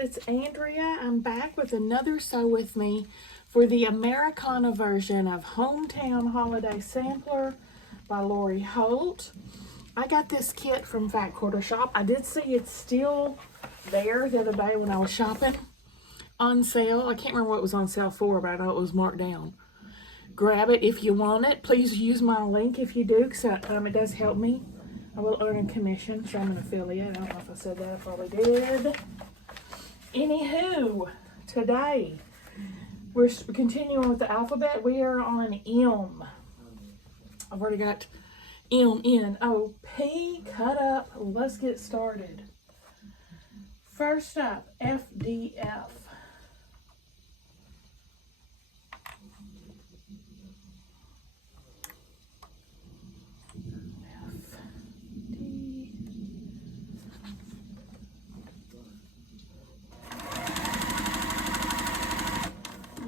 it's Andrea. I'm back with another Sew With Me for the Americana version of Hometown Holiday Sampler by Holt. I got this kit from Fat Quarter Shop. I did see it's still there the other day when I was shopping. On sale. I can't remember what it was on sale for, but I know it was marked down. Grab it if you want it. Please use my link if you do, because it does help me. I will earn a commission, so I'm an affiliate. I don't know if I said that. I probably did. Anywho, today we're continuing with the alphabet. We are on M. I've already got M, N, O, P cut up. Let's get started. First up, F, D, F.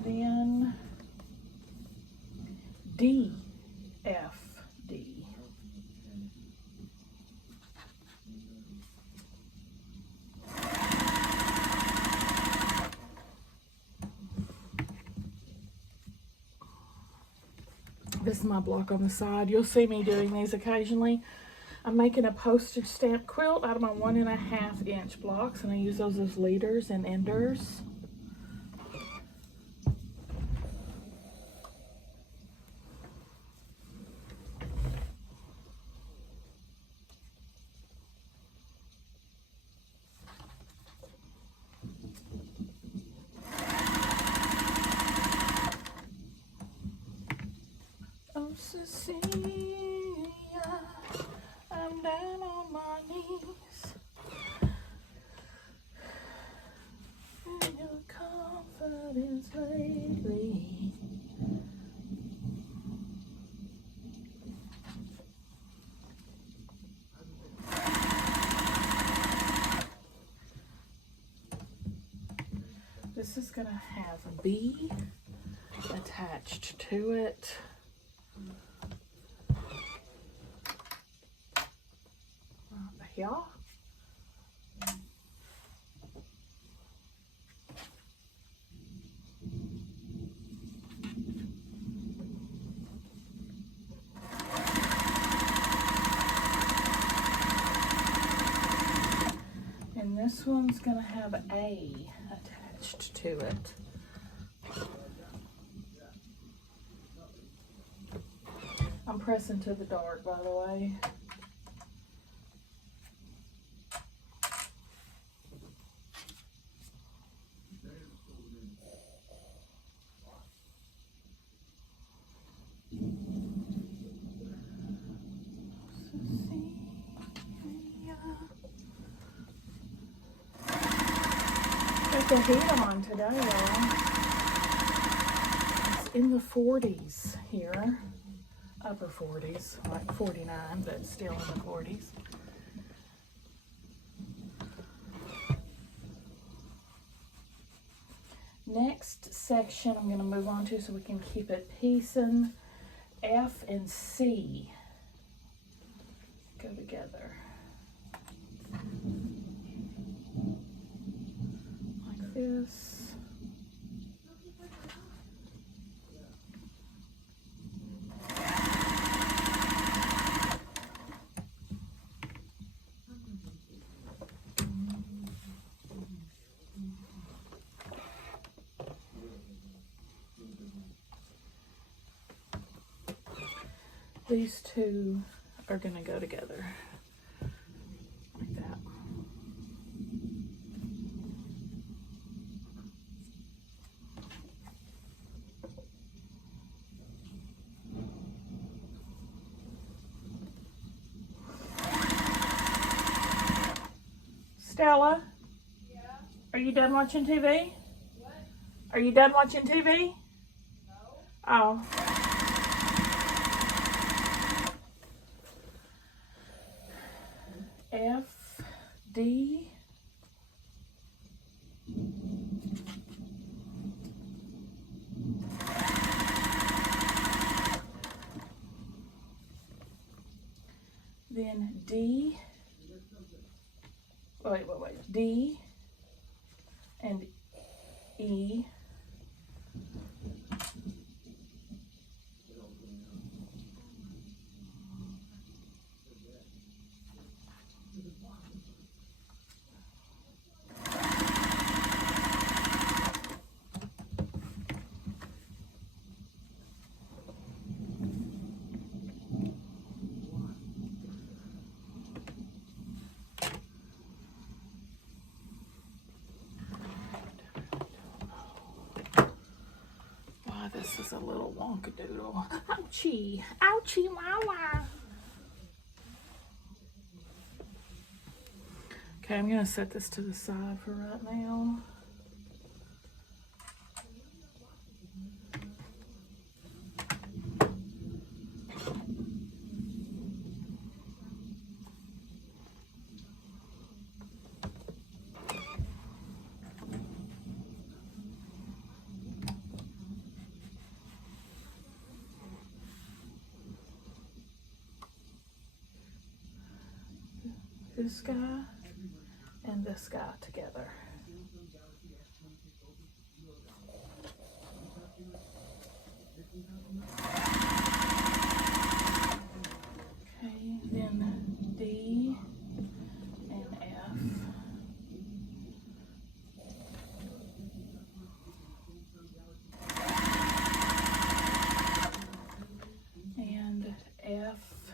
Then D, F, D. This is my block on the side. You'll see me doing these occasionally. I'm making a postage stamp quilt out of my 1.5 inch blocks, and I use those as leaders and enders. Oh, Cecilia, I'm down on my knees. In your confidence lately. This is going to have a B attached to it. Here. And this one's going to have A attached to it. I'm pressing to the dark, by the way. Got the heat on today, y'all. It's in the 40s here. Upper 40s, like 49, but still in the 40s. Next section I'm going to move on to so we can keep it piecing. F and C go together. Like this. These two are going to go together like that. Stella? Yeah? Are you done watching TV? What? Are you done watching TV? No. Oh. F, D, then D, wait, D, and E. This is a little wonkadoodle. Ouchie! Ouchie! Wow! Okay, I'm gonna set this to the side for right now. This guy and this guy together. Okay, then D and F. And F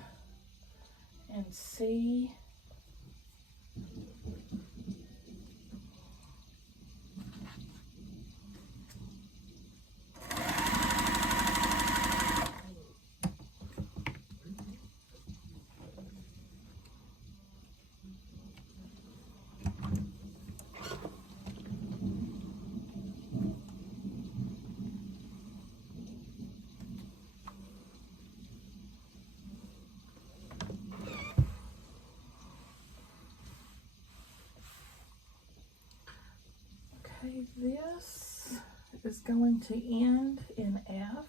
and C. Okay, this is going to end in F.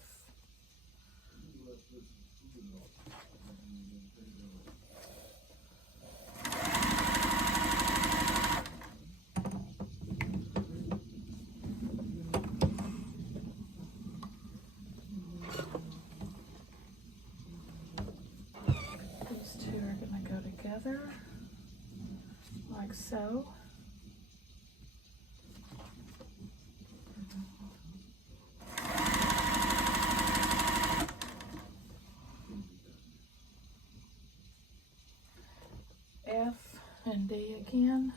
These two are going to go together like so. F and D again.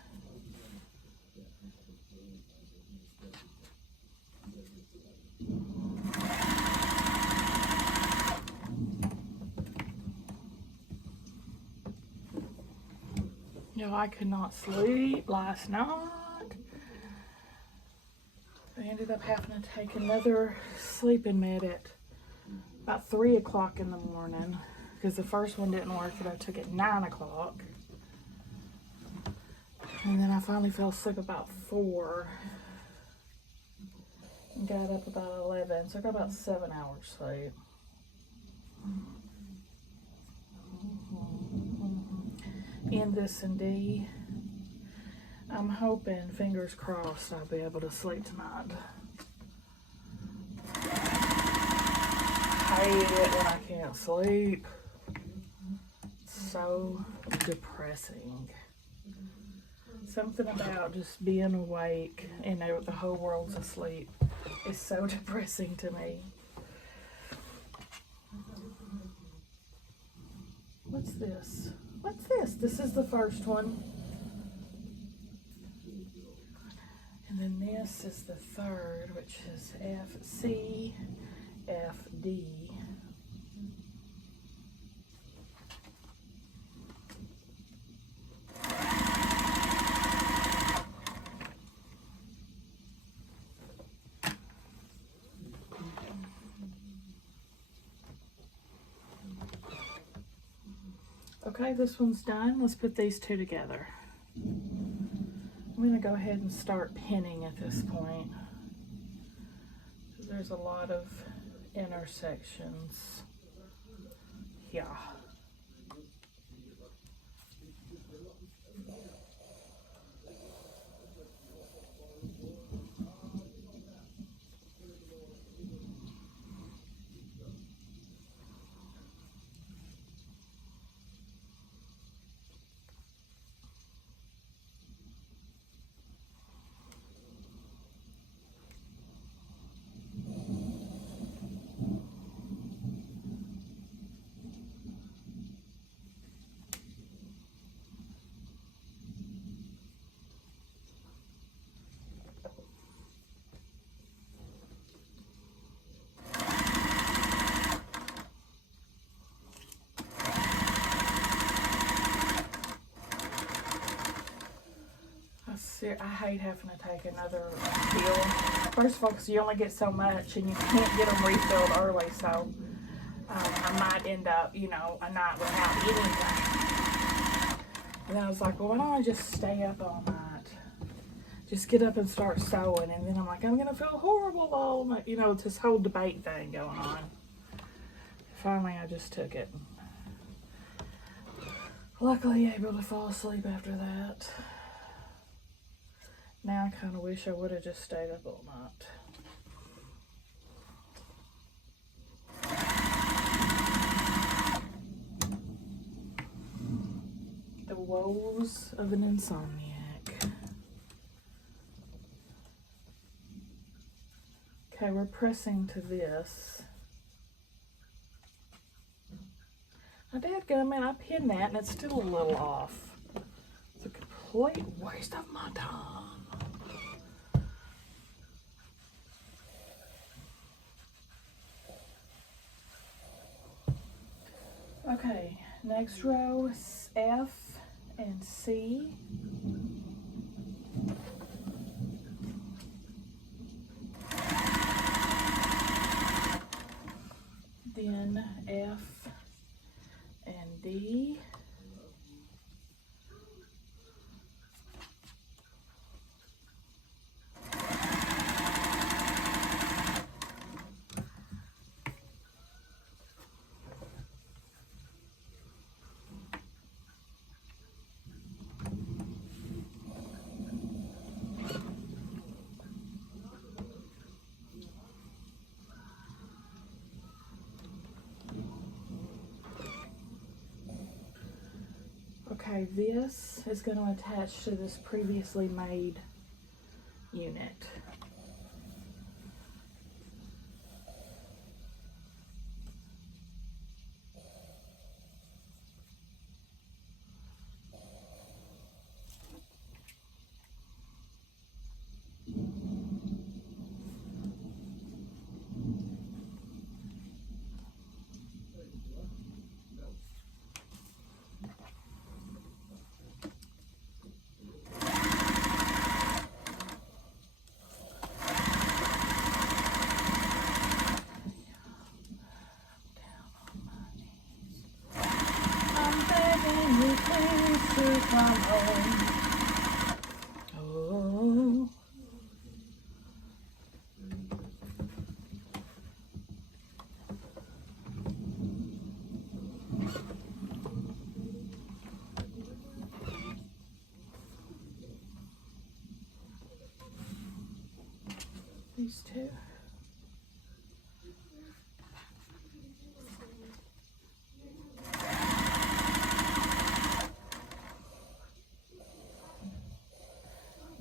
You know, I could not sleep last night. I ended up having to take another sleeping med at about 3 o'clock in the morning because the first one didn't work that I took at 9 o'clock. And then I finally fell asleep about 4 and got up about 11, so I got about 7 hours sleep. In this and D, I'm hoping, fingers crossed, I'll be able to sleep tonight. I hate it when I can't sleep. It's so depressing. Something about just being awake and know the whole world's asleep is so depressing to me. What's this? What's this? This is the first one. And then this is the third, which is F, C, F, D. Okay, this one's done. Let's put these two together. I'm going to go ahead and start pinning at this point. There's a lot of intersections. Yeah. I hate having to take another fill. First of all, because you only get so much and you can't get them refilled early, so I might end up, you know, a night without anything. And then I was like, well, why don't I just stay up all night? Just get up and start sewing. And then I'm like, I'm going to feel horrible all night. You know, it's this whole debate thing going on. Finally, I just took it. Luckily, able to fall asleep after that. Now I kind of wish I would have just stayed up all night. The woes of an insomniac. Okay, we're pressing to this. My dadgummit, I pinned that and it's still a little off. It's a complete waste of my time. Okay, next row is F and C. Then F and D. Okay, this is going to attach to this previously made unit. Oh. These two.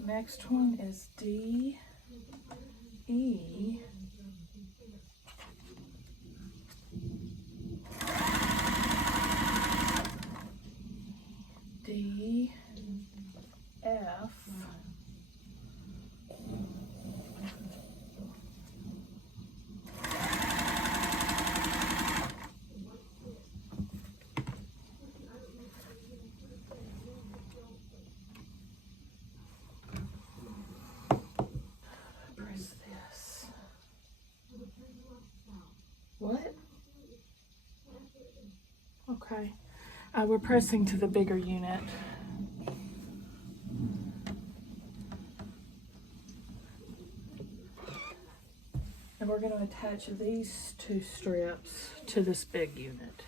Next one is D, E, D, F, press this. What? Okay. We're pressing to the bigger unit. And we're going to attach these two strips to this big unit.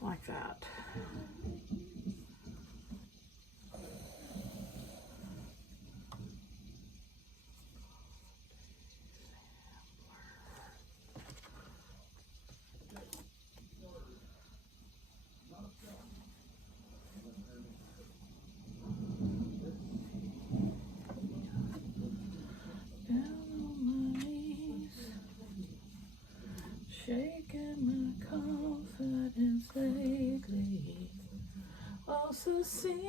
Like that. Shaking my confidence lately. Oh, Cecilia.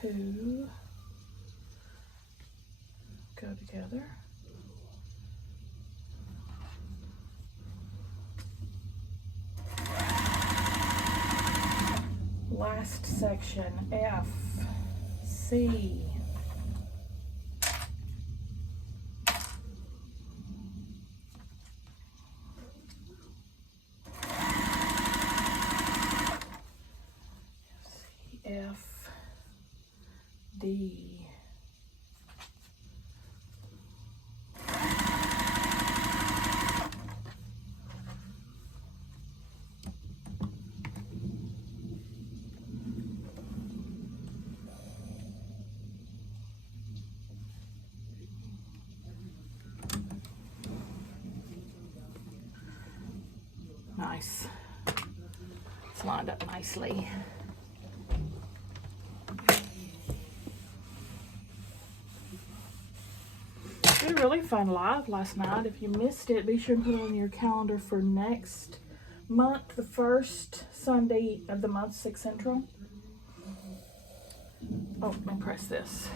two go together. Last section, F, C. F, D. Nice. It's lined up nicely. We had a really fun live last night. If you missed it, be sure to put it on your calendar for next month, the first Sunday of the month, 6 Central. Oh, let me press this.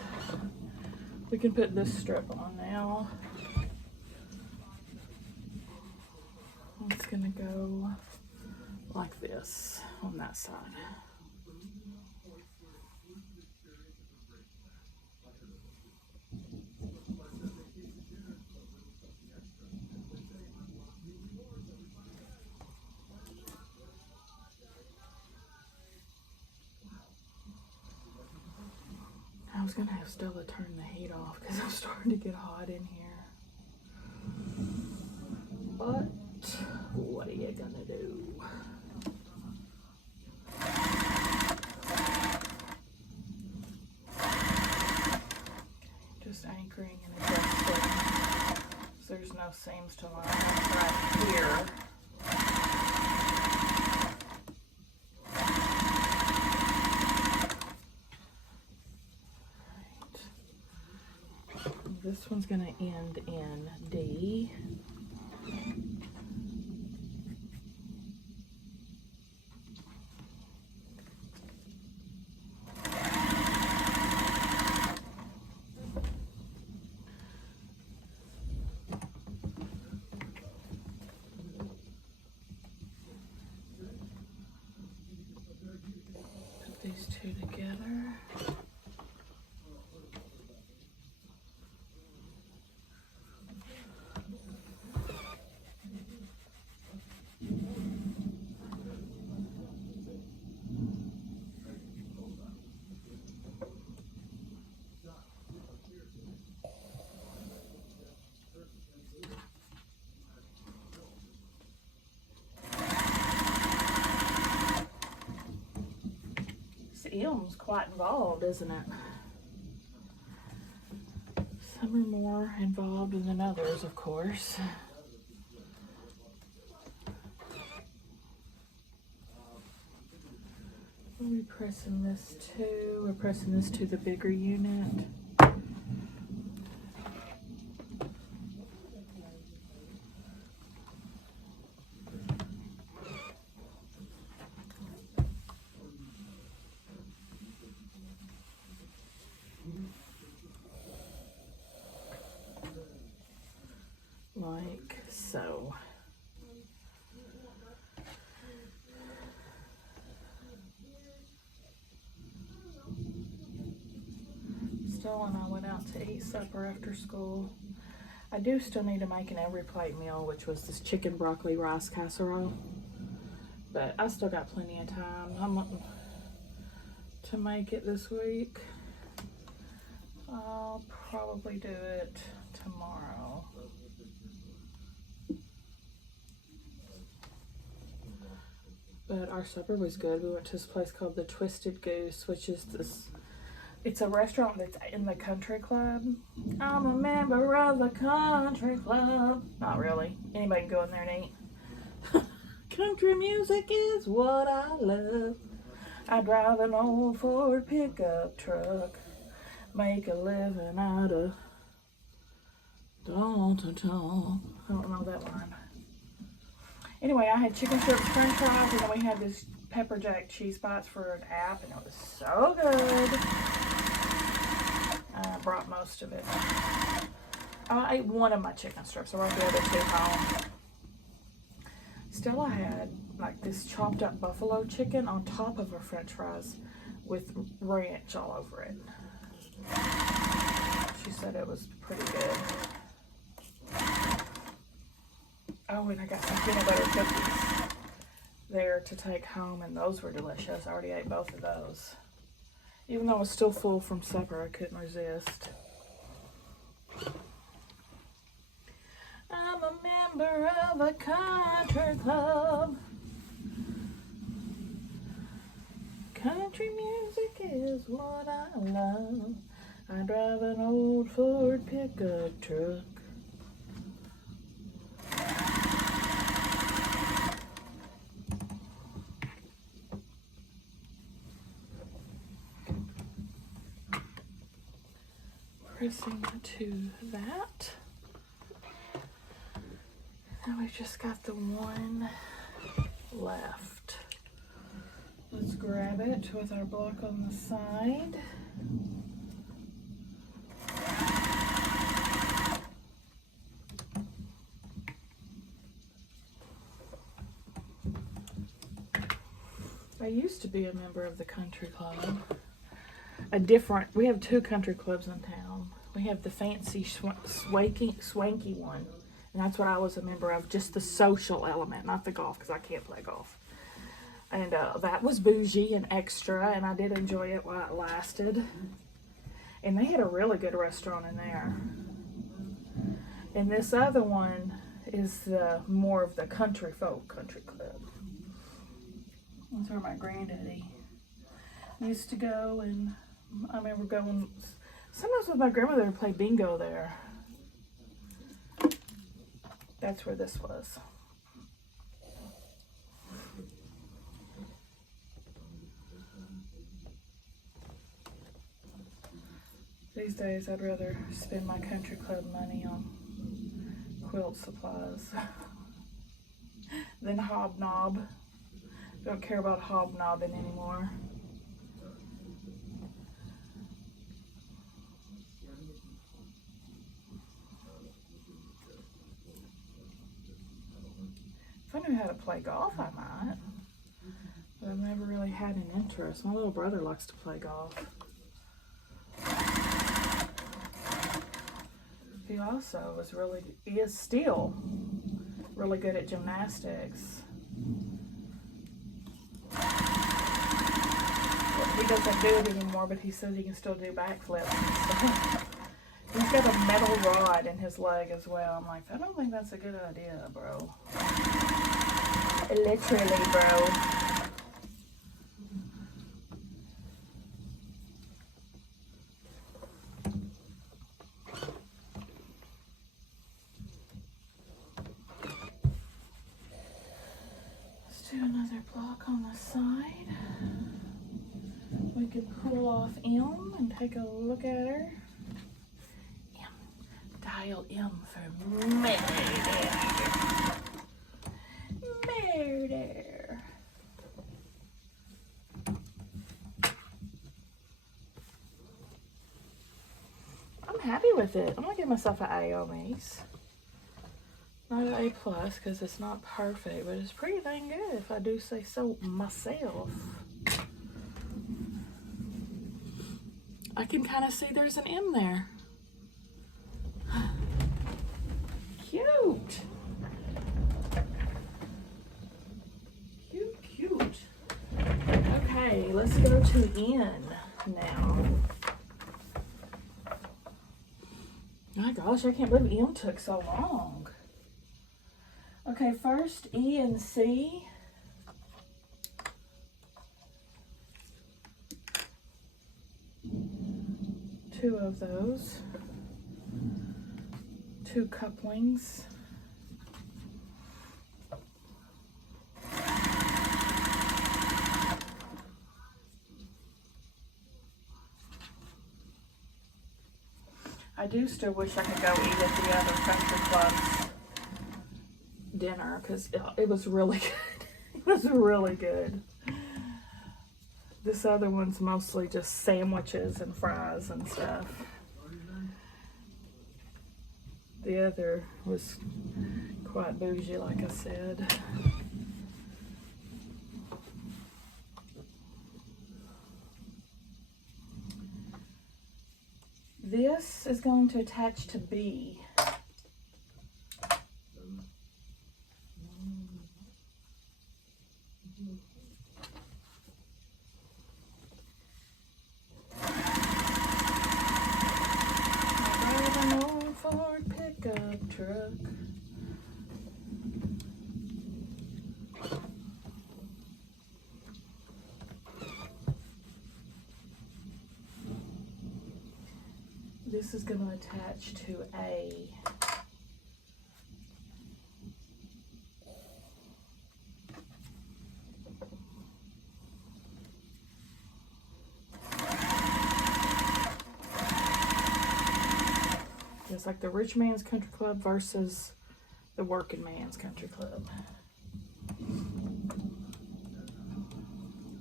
We can put this strip on now. It's gonna go like this on that side. I was gonna have Stella turn the heat off because I'm starting to get hot in here. But what are you gonna do? Just anchoring and adjusting. So there's no seams to line up right here. This one's going to end in D. Put these two together. M's quite involved, isn't it? Some are more involved than others, of course. We're pressing this to, we're pressing this to the bigger unit. Like so. Stella and I went out to eat supper after school. I do still need to make an every plate meal, which was this chicken broccoli rice casserole. But I still got plenty of time. I'm wanting to make it this week. I'll probably do it tomorrow. But our supper was good. We went to this place called the Twisted Goose, which is this, it's a restaurant that's in the country club. I'm a member of the country club. Not really. Anybody can go in there and eat. Country music is what I love. I drive an old Ford pickup truck. Make a living out of da-da-da. I don't know that line. Anyway, I had chicken strips, french fries, and then we had this pepper jack cheese bites for an app, and it was so good. I brought most of it. I ate one of my chicken strips. I brought the other two home. Still, I had like this chopped up buffalo chicken on top of her french fries with ranch all over it. She said it was pretty good. Oh, and I got some peanut butter cookies there to take home, and those were delicious. I already ate both of those. Even though I was still full from supper, I couldn't resist. I'm a member of a country club. Country music is what I love. I drive an old Ford pickup truck. Pressing to that. Now we've just got the one left. Let's grab it with our block on the side. I used to be a member of the country club. We have two country clubs in town. We have the fancy swanky one, and that's what I was a member of, just the social element, not the golf, because I can't play golf. And that was bougie and extra, and I did enjoy it while it lasted. And they had a really good restaurant in there. And this other one is more of the country folk country club. That's where my granddaddy used to go, and I remember going sometimes with my grandmother to play bingo there. That's where this was. These days I'd rather spend my country club money on quilt supplies than hobnob. Don't care about hobnobbing anymore. If I knew how to play golf, I might. But I've never really had an interest. My little brother likes to play golf. He also he is still really good at gymnastics. He doesn't do it anymore, but he says he can still do backflips and stuff. He's got a metal rod in his leg as well. I'm like, I don't think that's a good idea, bro. Literally, bro. Let's do another block on the side. We can pull off M and take a look at her. M. Dial M for murder. Murder. I'm happy with it. I'm gonna give myself an A on these. Not an A plus because it's not perfect, but it's pretty dang good if I do say so myself. I can kind of see there's an M there. Cute. Cute, cute. Okay, let's go to N now. My gosh, I can't believe M took so long. Okay, first E and C. Two of those. Two couplings. I do still wish I could go eat at the other country club's dinner because it was really good. It was really good. This other one's mostly just sandwiches and fries and stuff. The other was quite bougie, like I said. This is going to attach to B. Pickup truck. This is going to attach to A. It's like the rich man's country club versus the working man's country club.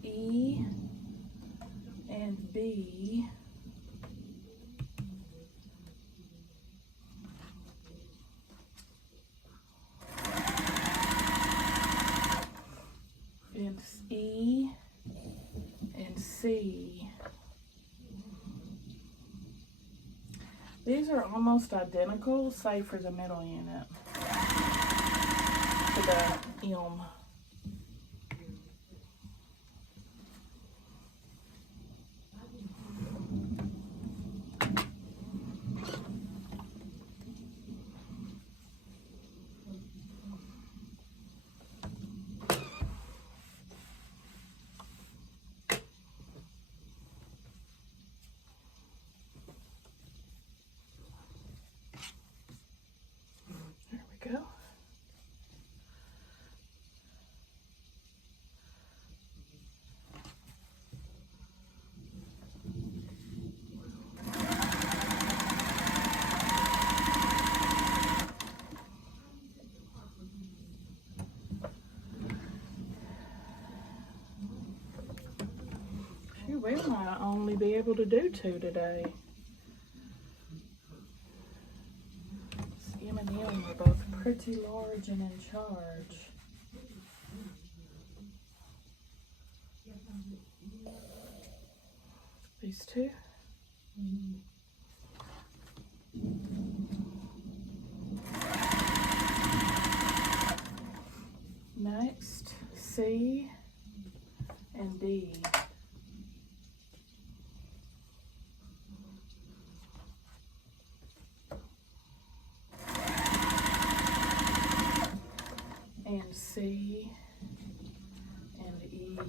E and B and E and C. These are almost identical, save for the middle unit, for the M. Go. Shoot, we might only be able to do 2 today. M and M are both pretty large and in charge. These 2. Next, C and D. And C and E.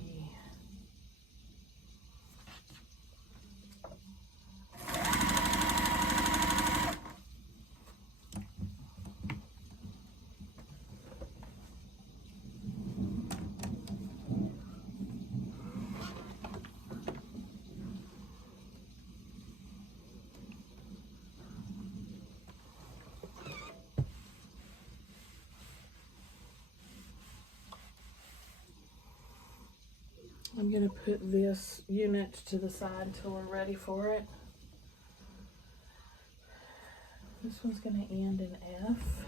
I'm going to put this unit to the side until we're ready for it. This one's going to end in F.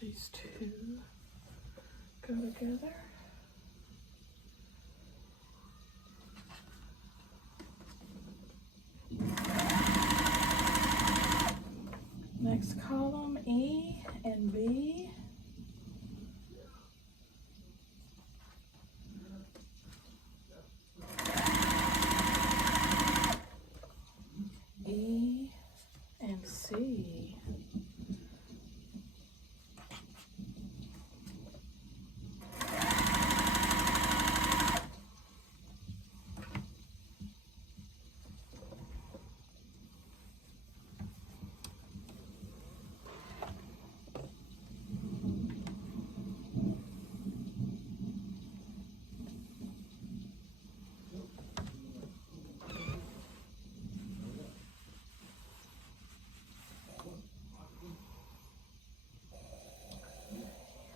These 2 go together. Next column, E and B. E and C.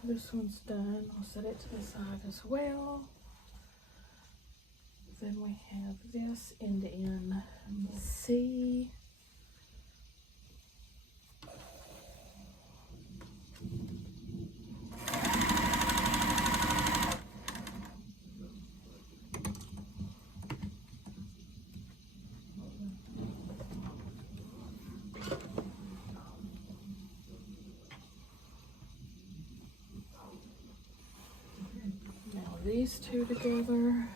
this one's done. I'll set it to the side as well. Then we have this end to end C. Now these two together.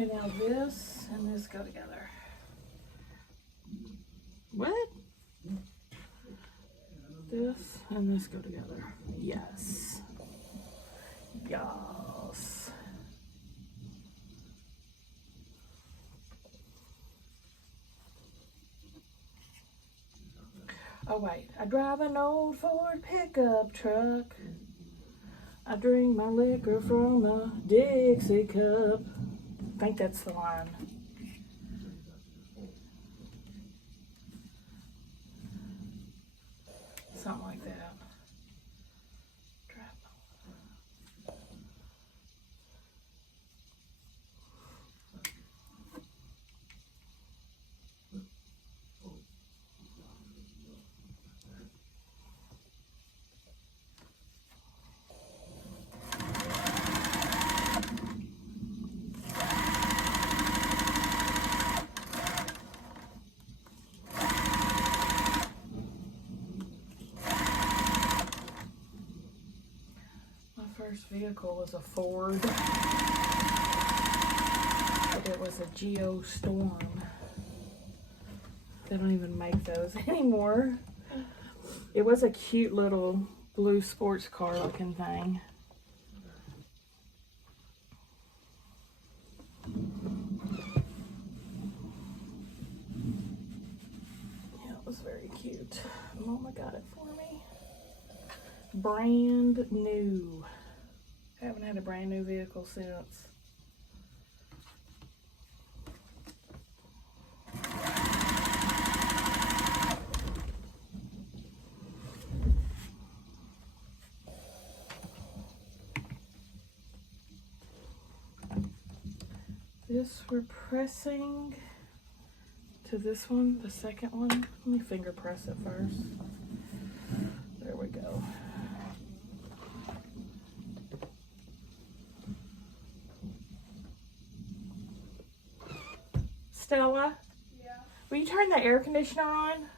Okay, now this and this go together. What? This and this go together. Yes. Yes. Oh wait, I drive an old Ford pickup truck. I drink my liquor from a Dixie cup. I think that's the line. Something like that. First vehicle was a Ford, but it was a Geo Storm. They don't even make those anymore. It was a cute little blue sports car looking thing. Yeah, it was very cute. Mama got it for me. Brand new. Haven't had a brand new vehicle since. This we're pressing to this one, the second one. Let me finger press it first. There we go. Stella? Yeah. Will you turn the air conditioner on?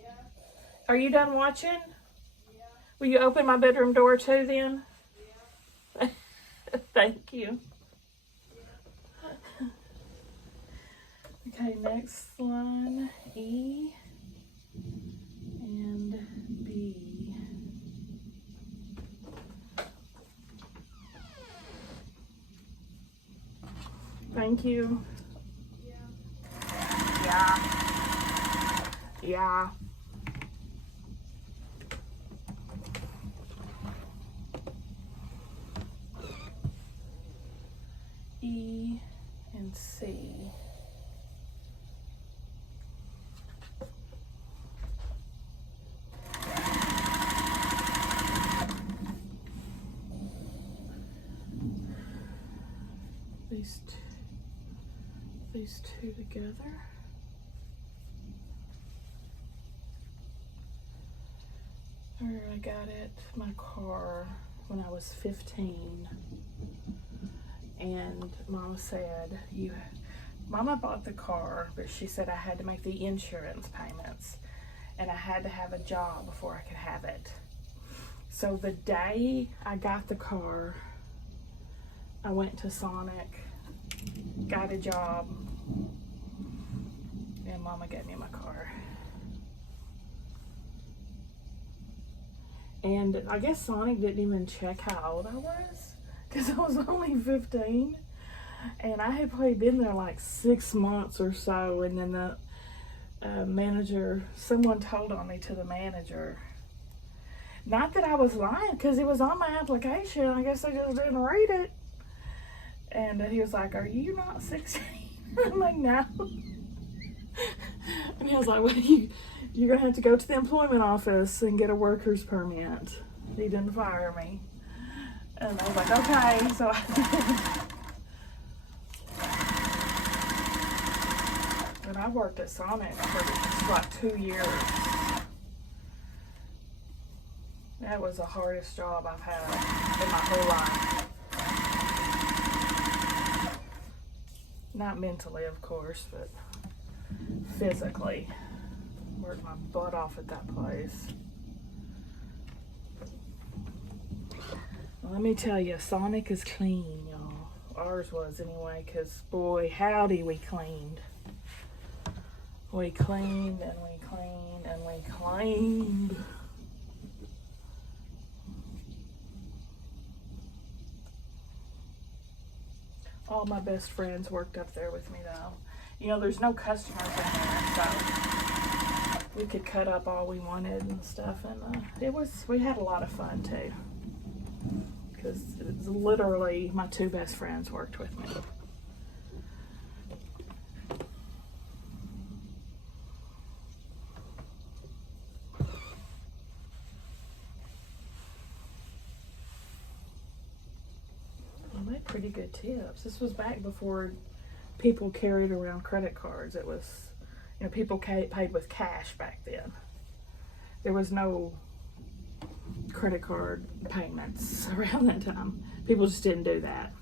Yeah. Are you done watching? Yeah. Will you open my bedroom door too then? Yeah. Thank you. Yeah. Okay, next line, E and B. Thank you. Yeah. E and C. These two together. I got my car when I was 15, and Mama said, Mama bought the car, but she said I had to make the insurance payments, and I had to have a job before I could have it. So the day I got the car, I went to Sonic, got a job, and Mama gave me my car. And I guess Sonic didn't even check how old I was, because I was only 15. And I had probably been there like 6 months or so, and then manager, someone told on me to the manager. Not that I was lying, because it was on my application. I guess they just didn't read it. And he was like, "Are you not 16? I'm like, "No." And he was like, "Well, you're going to have to go to the employment office and get a worker's permit." He didn't fire me. And I was like, "Okay." So I did. And I worked at Sonic for like 2 years. That was the hardest job I've had in my whole life. Not mentally, of course, but physically. Worked my butt off at that place. Well, let me tell you, Sonic is clean, y'all. Ours was anyway, because boy, howdy, we cleaned. We cleaned and we cleaned and we cleaned. All my best friends worked up there with me though. You know, there's no customers in there, so we could cut up all we wanted and stuff. And we had a lot of fun too. Because it's literally my 2 best friends worked with me. Pretty good tips. This was back before people carried around credit cards. It was, you know, people paid with cash back then. There was no credit card payments around that time. People just didn't do that.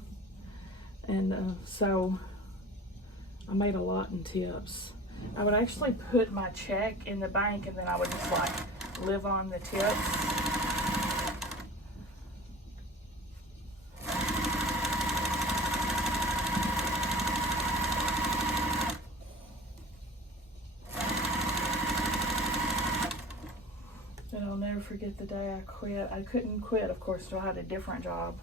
And so I made a lot in tips. I would actually put my check in the bank and then I would just like live on the tips. And I'll never forget the day I quit. I couldn't quit, of course, so I had a different job.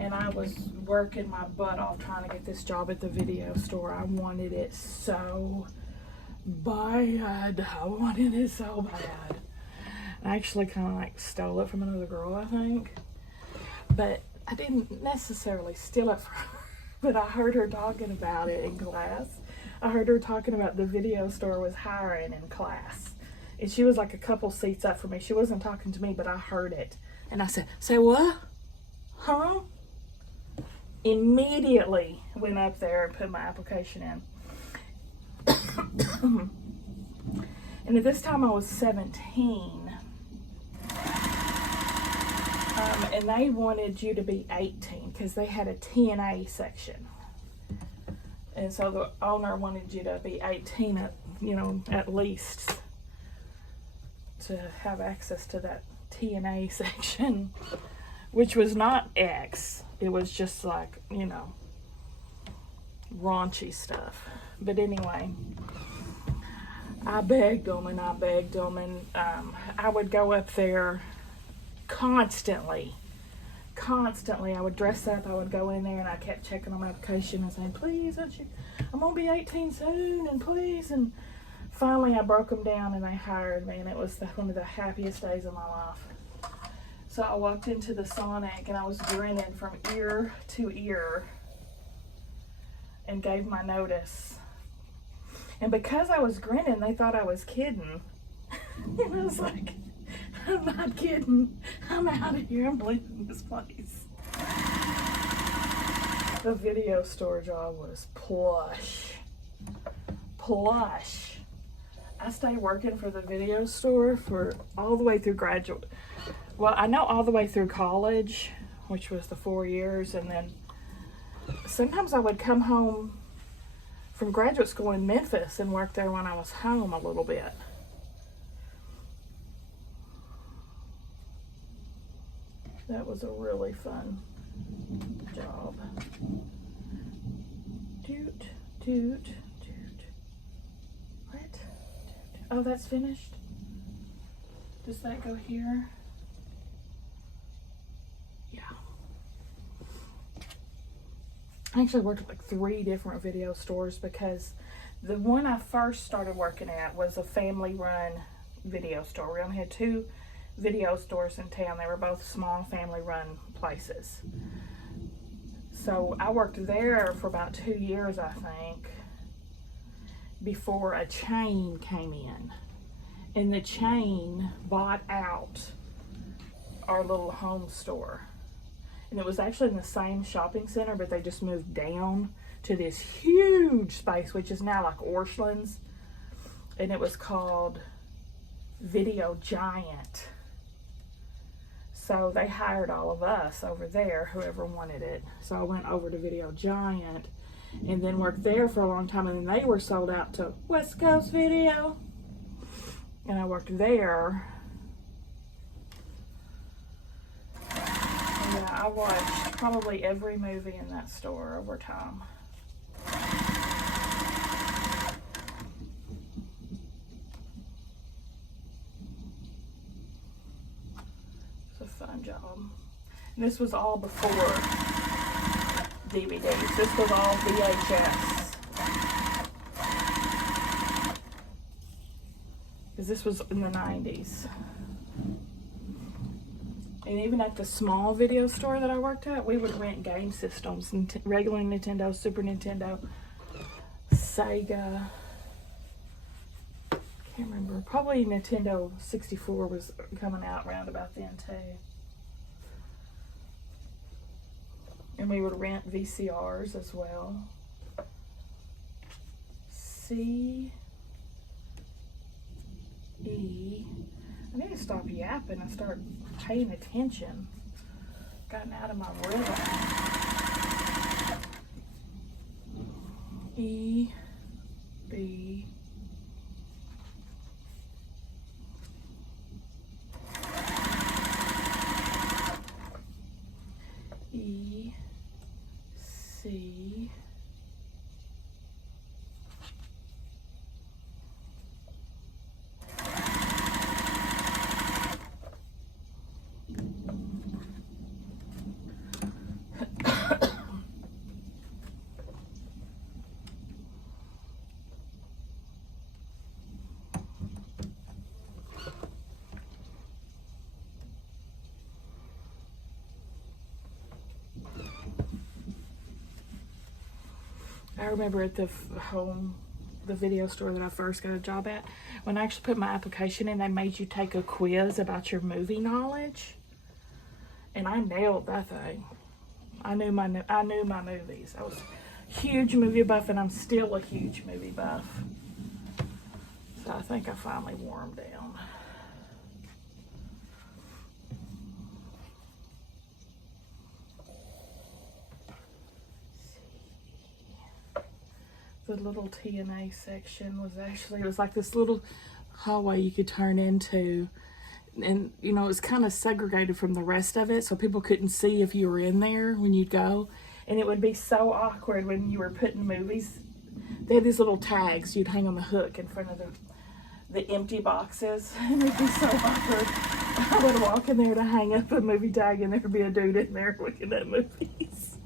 And I was working my butt off trying to get this job at the video store. I wanted it so bad. I wanted it so bad. I actually kind of like stole it from another girl, I think. But I didn't necessarily steal it from her. But I heard her talking about it in class. I heard her talking about the video store was hiring in class. And she was like a couple seats up from me. She wasn't talking to me, but I heard it. And I said, "Say what? Huh?" Immediately went up there and put my application in. And at this time I was 17. And they wanted you to be 18 because they had a TNA section. And so the owner wanted you to be 18 at least to have access to that TNA section, which was not X. It was just like, raunchy stuff. But anyway, I begged them and I would go up there constantly. I would dress up, I would go in there, and I kept checking on my application and saying, "Please, I'm gonna be 18 soon, and please." And finally I broke them down and they hired me, and it was one of the happiest days of my life. So I walked into the Sonic and I was grinning from ear to ear and gave my notice. And because I was grinning, they thought I was kidding. And I was like, "I'm not kidding. I'm out of here. I'm leaving this place." The video store job was plush. I stayed working for the video store for all the way through graduate. Well, I know all the way through college, which was the 4 years, and then sometimes I would come home from graduate school in Memphis and work there when I was home a little bit. That was a really fun job. Doot. What? Oh, that's finished? Does that go here? Yeah. I actually worked at like 3 different video stores because The one I first started working at was a family-run video store. We only had 2 video stores in town. They were both small family-run places. So I worked there for about 2 years, I think, before a chain came in. And the chain bought out our little home store. And it was actually in the same shopping center, but they just moved down to this huge space, which is now like Orchland's. And it was called Video Giant. So they hired all of us over there, whoever wanted it. So I went over to Video Giant and then worked there for a long time. And then they were sold out to West Coast Video. And I worked there. And yeah, I watched probably every movie in that store over time. Fun job. And this was all before DVDs. This was all VHS. Because this was in the 90s. And even at the small video store that I worked at, we would rent game systems. Regular Nintendo, Super Nintendo, Sega. Can't remember. Probably Nintendo 64 was coming out around about then too. And we would rent VCRs as well. C E. I need to stop yapping and start paying attention. Gotten out of my rhythm. E B. E C I remember at the video store that I first got a job at, when I actually put my application in, they made you take a quiz about your movie knowledge, and I nailed that thing. I knew my movies. I was a huge movie buff, and I'm still a huge movie buff. So I think I finally wore them down. The little TNA section was actually, it was like this little hallway you could turn into, and you know, it was kind of segregated from the rest of it, so people couldn't see if you were in there when you'd go. And it would be so awkward when you were putting movies. They had these little tags you'd hang on the hook in front of the empty boxes, and it'd be so awkward. I would walk in there to hang up a movie tag, and there'd be a dude in there looking at movies.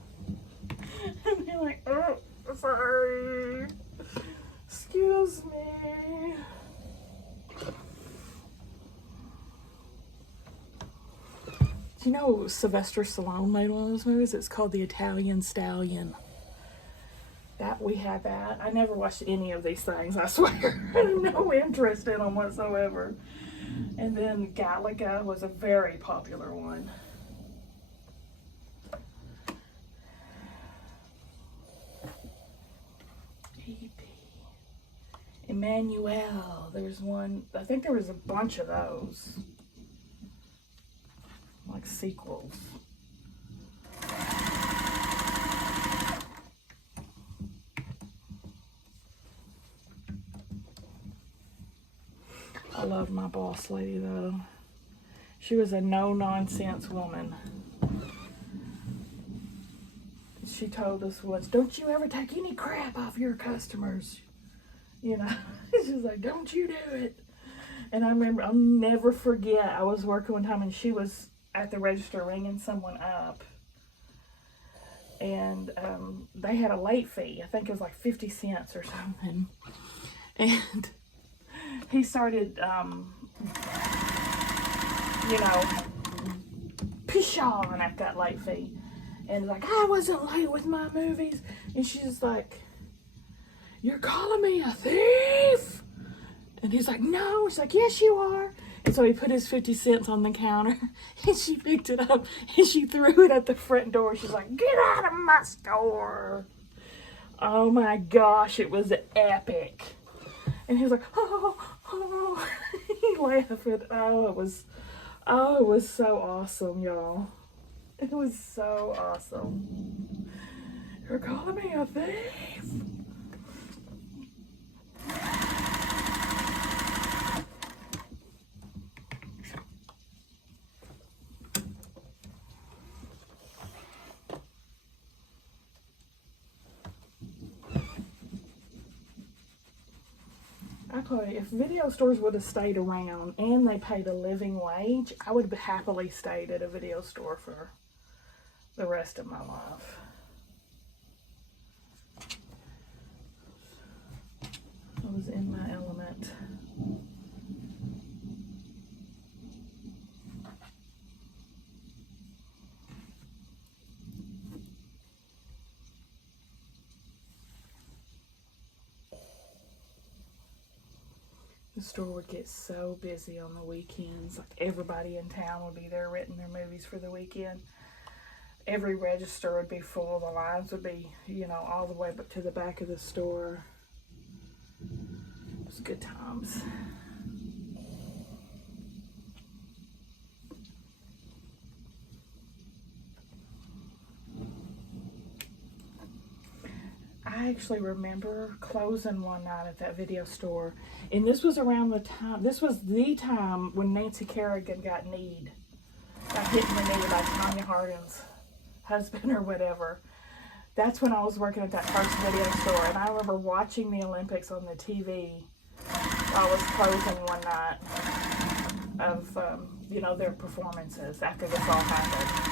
And they're like, oh, sorry. Excuse me. Do you know Sylvester Stallone made one of those movies? It's called The Italian Stallion. That we had that. I never watched any of these things, I swear. I had no interest in them whatsoever. And then Galaga was a very popular one. Emmanuel, there was one, I think there was a bunch of those, like sequels. I love my boss lady though. She was a no-nonsense woman. She told us once, don't you ever take any crap off your customers. You know, she's like, don't you do it. And I remember, I'll never forget, I was working one time and she was at the register ringing someone up. and they had a late fee. I think it was like 50 cents or something. And he started, you know, pishawing at that late fee. And like, I wasn't late with my movies. And she's like, you're calling me a thief? And he's like, no. She's like, yes, you are. And so he put his 50 cents on the counter, and she picked it up, and she threw it at the front door. She's like, get out of my store. Oh my gosh, it was epic. And he was like, oh, oh. He laughed. Oh, it was so awesome, y'all. It was so awesome. You're calling me a thief? I tell you, if video stores would have stayed around and they paid a living wage, I would have happily stayed at a video store for the rest of my life. I was in my element. The store would get so busy on the weekends. Like everybody in town would be there renting their movies for the weekend. Every register would be full. The lines would be, you know, all the way up to the back of the store. It was good times. I actually remember closing one night at that video store, and this was around the time, this was the time when Nancy Kerrigan got kneed. Got hit in the knee by Tanya Harding's husband or whatever. That's when I was working at that first video store, and I remember watching the Olympics on the TV while I was closing one night of, you know, their performances after this all happened.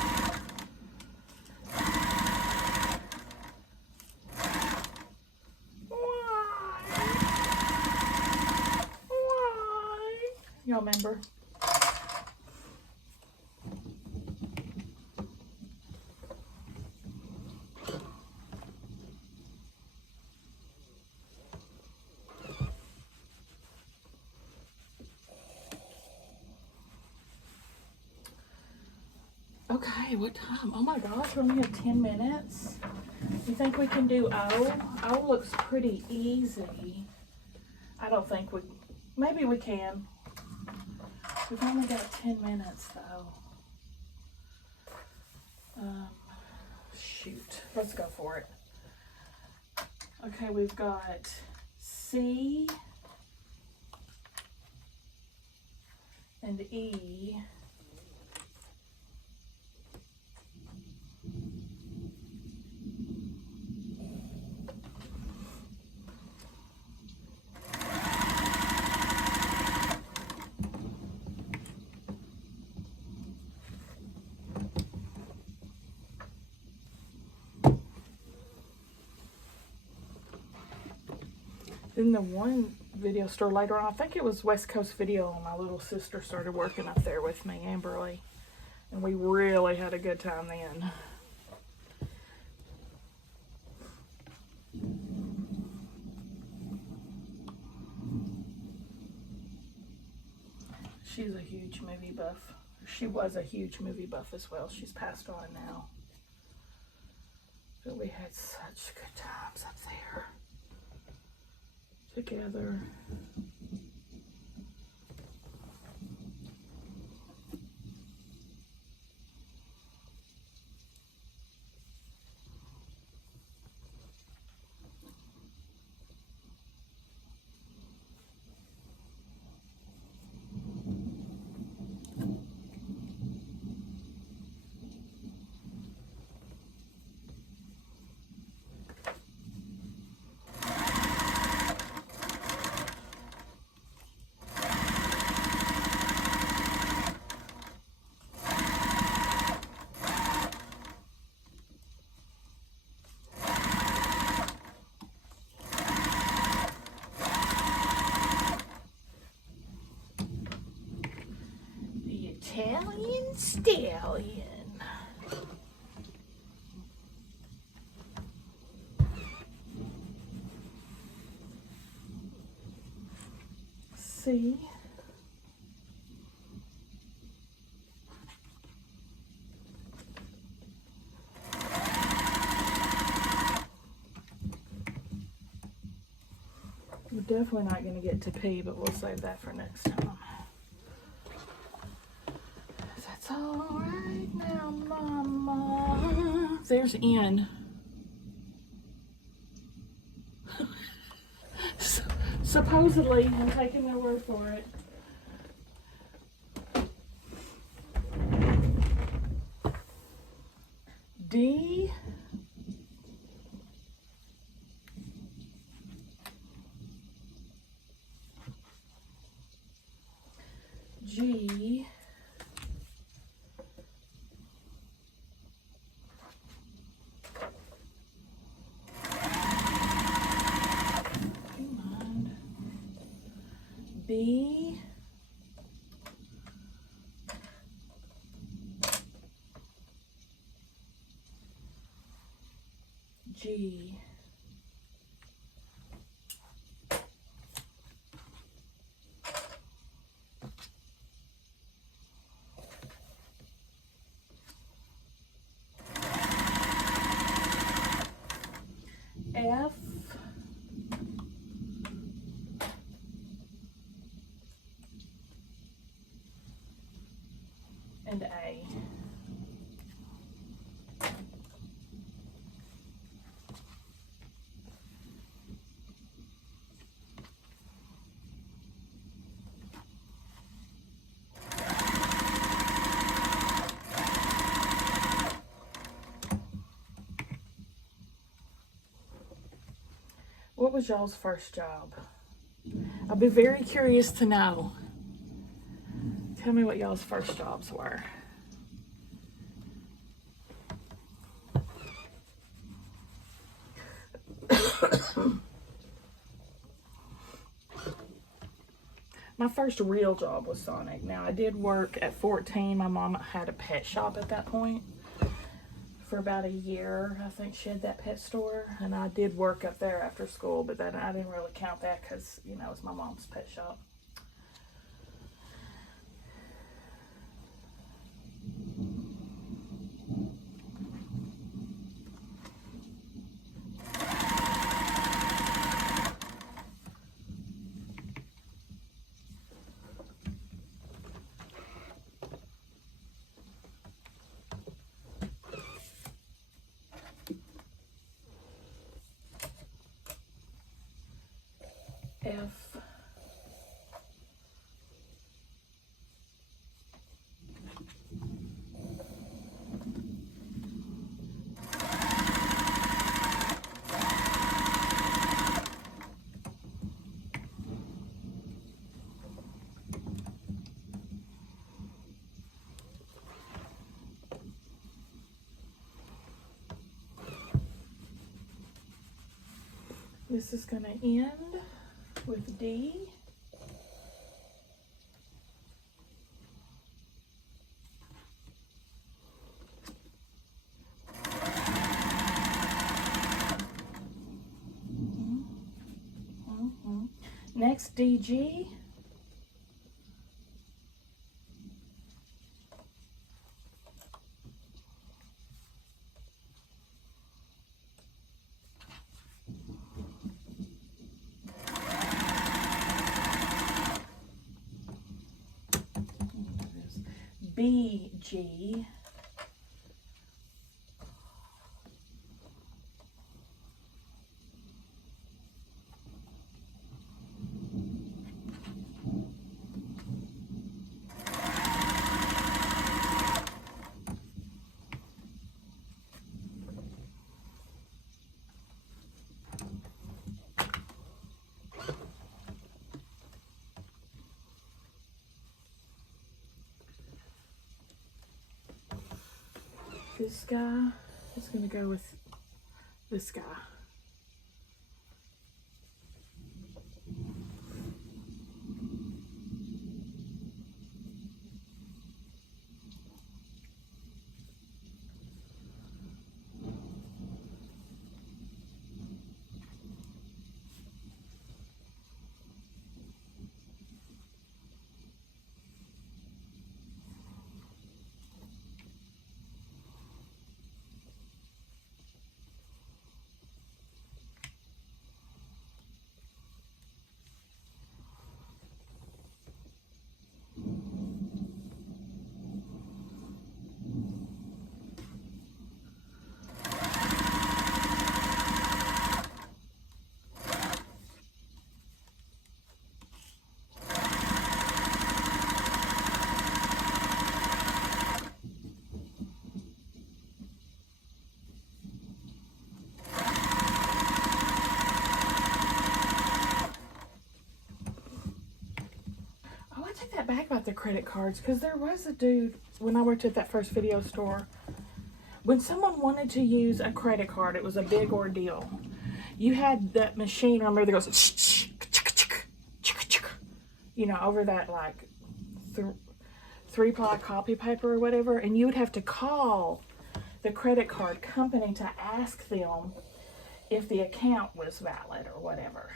Y'all remember? Okay, what time? Oh my gosh, we only have 10 minutes. You think we can do O? O looks pretty easy. I don't think we, maybe we can. We've only got 10 minutes though. Shoot, let's go for it. Okay, we've got C and E. Then the one video store later on, I think it was West Coast Video, my little sister started working up there with me, Amberly. And we really had a good time then. She's a huge movie buff. She was a huge movie buff as well. She's passed on now. But we had such good times up there together. Italian stallion. See? We're definitely not going to get to P, but we'll save that for next time. That's all right now, Mama. There's N. Supposedly, I'm taking their word for it. D. G. B. G. F. And A. What was y'all's first job? I'd be very curious to know. Tell me what y'all's first jobs were. My first real job was Sonic. Now, I did work at 14. My mom had a pet shop at that point for about a year. I think she had that pet store, and I did work up there after school, but then I didn't really count that because, you know, it was my mom's pet shop. F. This is going to end with D. Next, DG. BG. This guy is going to go with this guy. back about the credit cards, because there was a dude when I worked at that first video store. When someone wanted to use a credit card, it was a big ordeal. You had that machine, remember, that goes, you know, over that like 3-ply copy paper or whatever, and you would have to call the credit card company to ask them if the account was valid or whatever.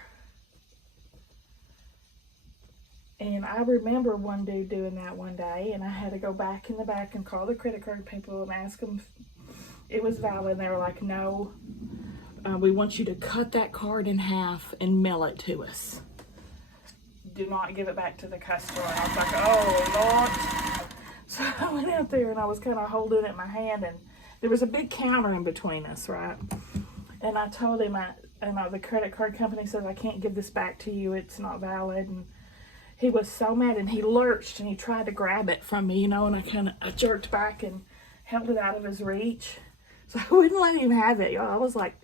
And I remember one dude doing that one day, and I had to go back in the back and call the credit card people and ask them if it was valid. And they were like, no, we want you to cut that card in half and mail it to us. Do not give it back to the customer. And I was like, oh, Lord. So I went out there and I was kind of holding it in my hand, and there was a big counter in between us, right? And I told him, the credit card company says, I can't give this back to you. It's not valid. And he was so mad, and he lurched and he tried to grab it from me, you know, and I jerked back and held it out of his reach. So I wouldn't let him have it, y'all. I was like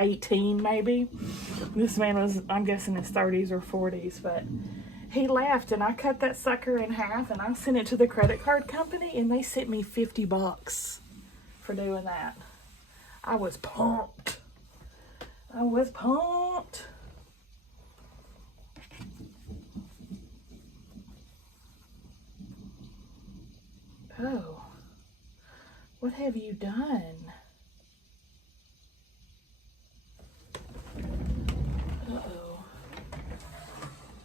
18 maybe. This man was, I'm guessing, his 30s or 40s, but he left, and I cut that sucker in half and I sent it to the credit card company, and they sent me $50 for doing that. I was pumped. I was pumped. Oh, what have you done? Uh-oh.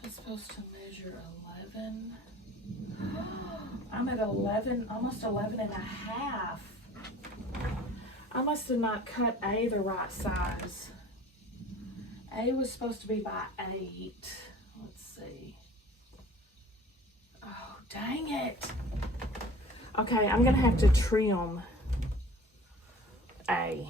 I'm supposed to measure 11. I'm at 11, almost 11 and a half. I must have not cut A the right size. A was supposed to be by 8. Let's see. Oh, dang it. Okay, I'm going to have to trim A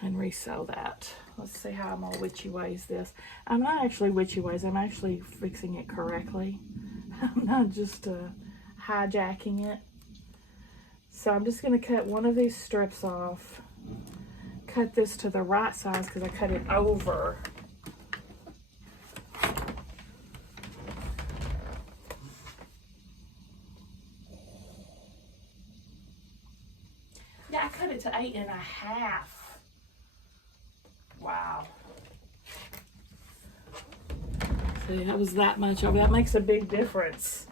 and resew that. Let's see how I'm going to witchy ways this. I'm not actually witchy ways. I'm actually fixing it correctly. I'm not just hijacking it. So I'm just going to cut one of these strips off. Cut this to the right size because I cut it over. Yeah, I cut it to 8 and a half. Wow. See, that was that much over. That makes a big difference.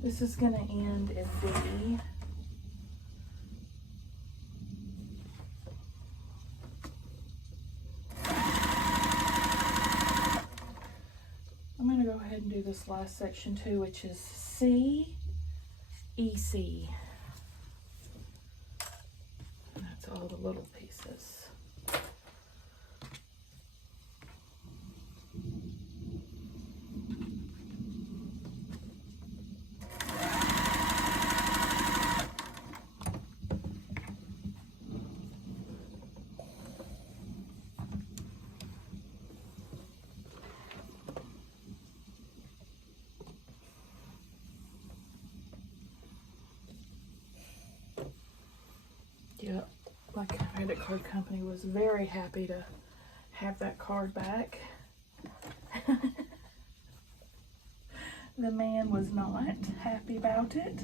This is going to end in B. I'm going to go ahead and do this last section too, which is C, EC. And that's all the little pieces. Yep, my credit card company was very happy to have that card back. The man was not happy about it.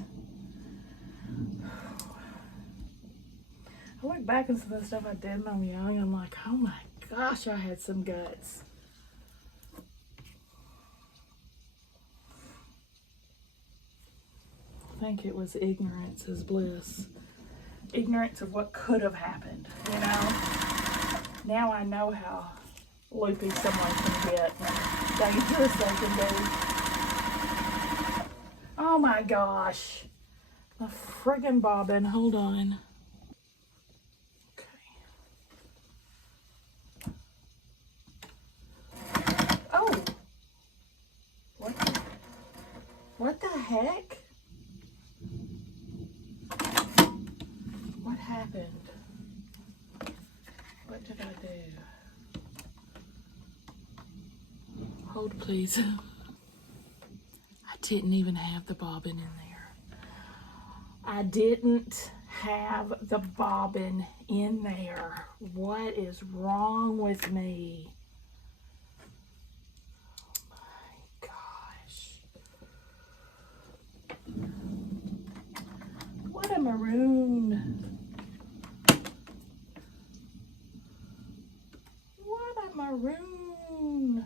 I look back at some of the stuff I did when I'm young, I'm like, oh my gosh, I had some guts. I think it was ignorance is bliss. Ignorance of what could have happened, you know? Now I know how loopy someone can get and dangerous they can be. Oh my gosh. my friggin' bobbin. Hold on. Okay. Oh! What the heck? What happened? What did I do? Hold, please. I didn't even have the bobbin in there. I didn't have the bobbin in there. What is wrong with me? Oh my gosh. What a maroon. What a maroon.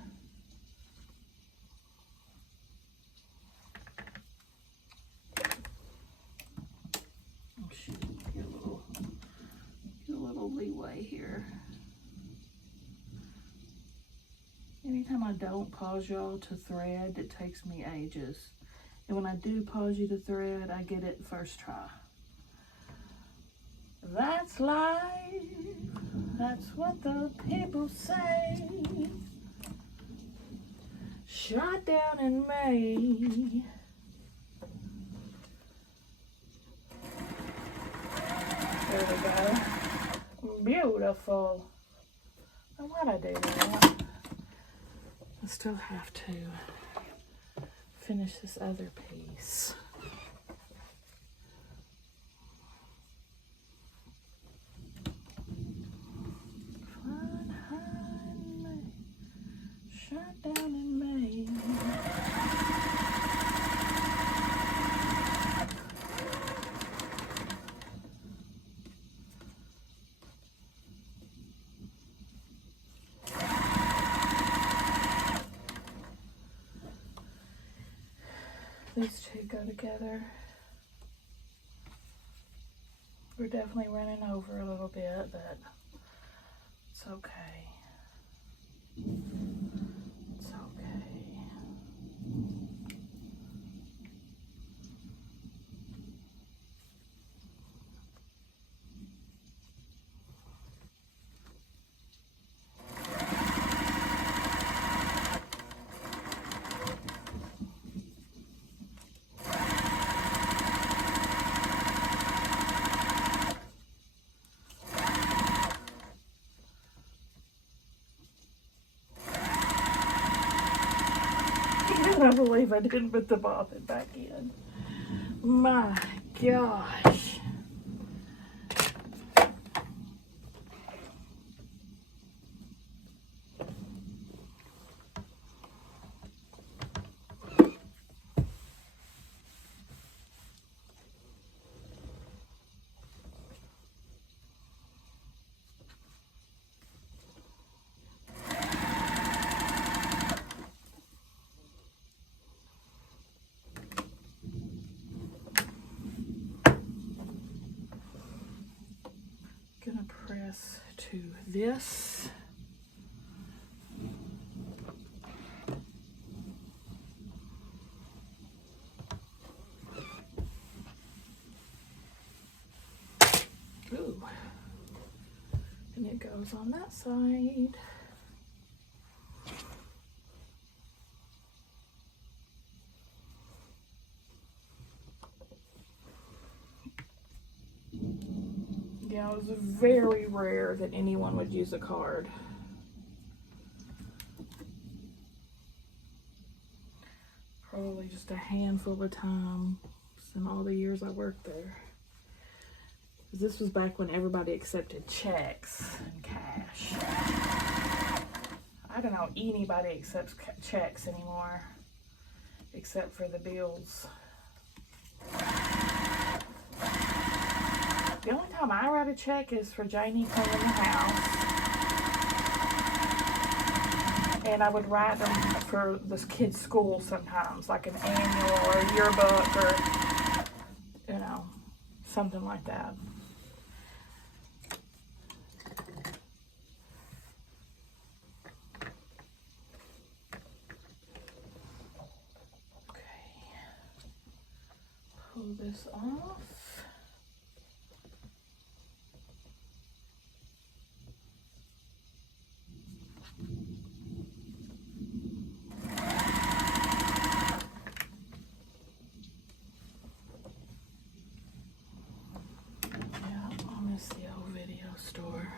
Oh shoot, get a little leeway here. Anytime I don't pause y'all to thread, it takes me ages. And when I do pause you to thread, I get it first try. That's life. That's what the people say. Shot down in May. There we go. Beautiful. And what I do now, I still have to finish this other piece. Flying high in May, shot down in May. These two go together. We're definitely running over a little bit, but it's okay. It's okay. I believe I didn't put the bobbin back in. My gosh. Gonna press to this. Ooh. And it goes on that side. Yeah, it was very rare that anyone would use a card. Probably just a handful of times in all the years I worked there. This was back when everybody accepted checks and cash. I don't know anybody accepts checks anymore, except for the bills. The only time I write a check is for Janie cleaning the house. And I would write them for this kid's school sometimes, like an annual or a yearbook or, you know, something like that. Okay. Pull this off. Yeah, I miss the old video store.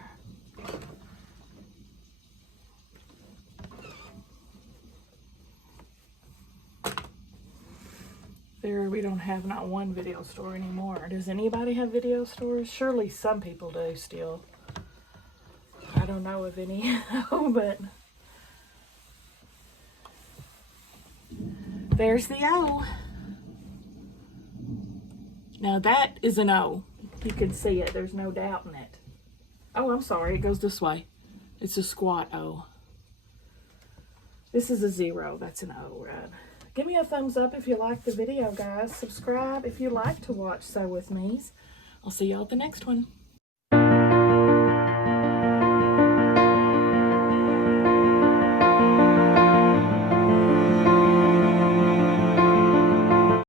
We don't have not one video store anymore. Does anybody have video stores? Surely some people do still. I don't know of any, but there's the O. Now that is an O. You can see it. There's no doubt in it. Oh, I'm sorry. It goes this way. It's a squat O. This is a 0. That's an O, right? Give me a thumbs up if you like the video, guys. Subscribe if you like to watch Sew With Me's. I'll see y'all at the next one.